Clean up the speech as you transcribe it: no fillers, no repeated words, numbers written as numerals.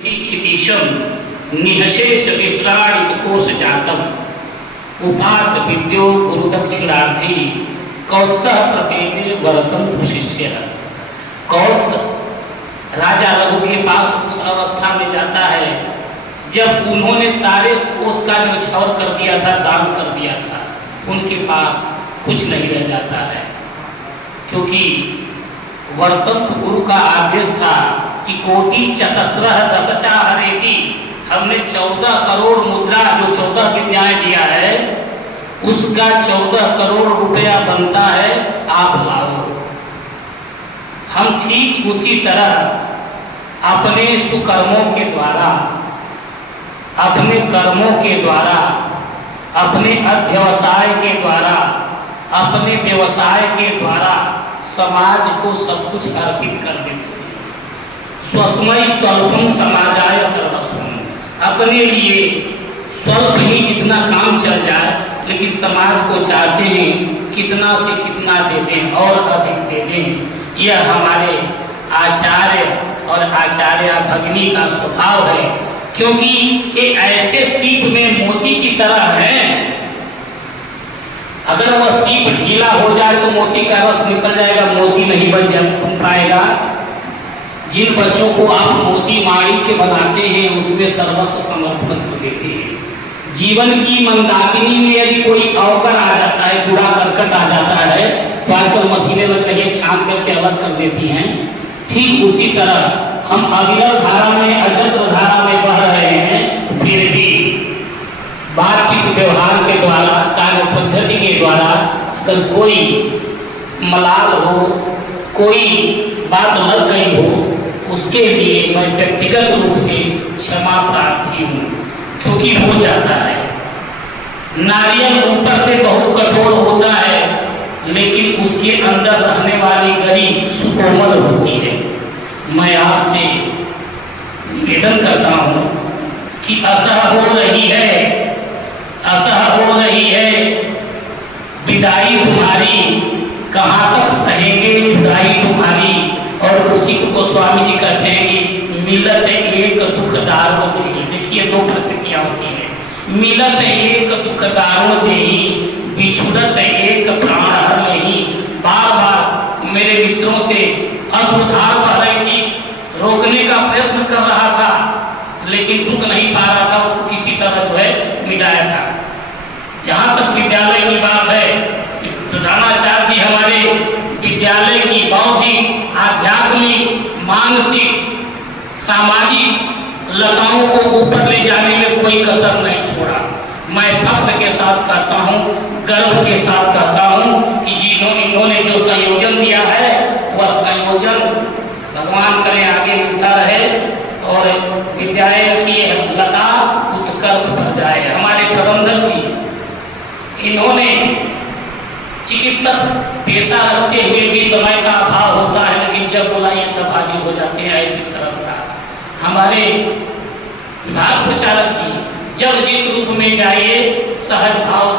क्षितीशम निहशेष विश्राणित कोश जातम उपात विद्यो गुरुदक्षिणार्थी कौत्स प्रपेदे वरतंतु शिष्य। कौत्स राजा रघु के पास उस अवस्था में जाता है जब उन्होंने सारे कोष का न्यौछावर कर दिया था, दान कर दिया था। उनके पास कुछ नहीं रह जाता है, क्योंकि वर्तंतु गुरु का आदेश था कि कोटि चतस्रः दशचा हरेति, हमने 14 करोड़ मुद्रा जो 14 विद्याएं दिया है उसका 14 करोड़ रुपया बनता है, आप लाओ। हम ठीक उसी तरह अपने सुकर्मों के द्वारा, अपने कर्मों के द्वारा, अपने अध्यवसाय के द्वारा, अपने व्यवसाय के द्वारा समाज को सब कुछ अर्पित कर देते हैं। स्वस्मय स्वल्पम समाजाय सर्वस्वम, अपने लिए स्वल्प ही जितना काम चल जाए, लेकिन समाज को चाहते हैं कितना से कितना दे दें और अधिक दे दें। यह हमारे आचार्य और आचार्य भगिनी का स्वभाव है, क्योंकि ये ऐसे सीप में मोती की तरह है। अगर वह सीप ढीला हो जाए तो मोती का रस निकल जाएगा, मोती नहीं बन पाएगा। जिन बच्चों को आप मोती माणिक के बनाते हैं उसमें सर्वस्व समर्पण कर देते हैं। जीवन की मंदाकिनी में यदि कोई अवकर आ जाता है, कूड़ा करकट आ जाता है, तो आजकल मशीनें लग रही है, छांट करके अलग कर देती हैं। ठीक उसी तरह हम अविरल धारा में, अजस्र धारा में बह रहे हैं, फिर भी बातचीत व्यवहार के द्वारा, कार्य पद्धति के द्वारा अगर कोई मलाल हो, कोई बात लग गई हो, उसके लिए मैं व्यक्तिगत रूप से क्षमा प्रार्थी हूँ, क्योंकि हो जाता है। नारियल ऊपर से बहुत कठोर होता है, लेकिन उसके अंदर रहने वाली गरी सुकोमल होती है। मैं आपसे निवेदन करता हूँ कि असह हो रही है, असह हो रही है विदाई तुम्हारी, कहाँ तक सहेंगे जुदाई तुम्हारी। और उसी को स्वामी जी कहते हैं कि मिलत एक दुख दारुण देही। देखिए दो परिस्थितियां होती हैं, मिलत एक दुख दारुण देही, बिछुड़त एक प्राण हर लेही। बार बार मेरे मित्रों से अश्रुधार बह रही थी, रोकने का प्रयत्न कर रहा था, लेकिन रुक नहीं पा रहा था, उसको किसी तरह जो है मिटाया था। जहाँ तक विद्यालय की बात है, प्रधानाचार्य जी हमारे विद्यालय की बौद्धिक, आध्यात्मिक, मानसिक, सामाजिक लताओं को ऊपर ले जाने में कोई कसर नहीं छोड़ा। मैं फख्र के साथ कहता हूँ, गर्व के साथ कहता हूँ कि इन्होंने जो संयोजन दिया है वह संयोजन भगवान करे आगे मिलता रहे और विद्यालय की लता उत्कर्ष पर जाए। हमारे प्रबंधक जी, इन्होंने चिकित्सक पेशा रखते हुए भी समय का अभाव होता है, लेकिन जब बुलाइए तब हाजिर हो जाते हैं, ऐसी सरलता। हमारे विभाग प्रचारक जी, जब जिस रूप में जाइए सहज भाव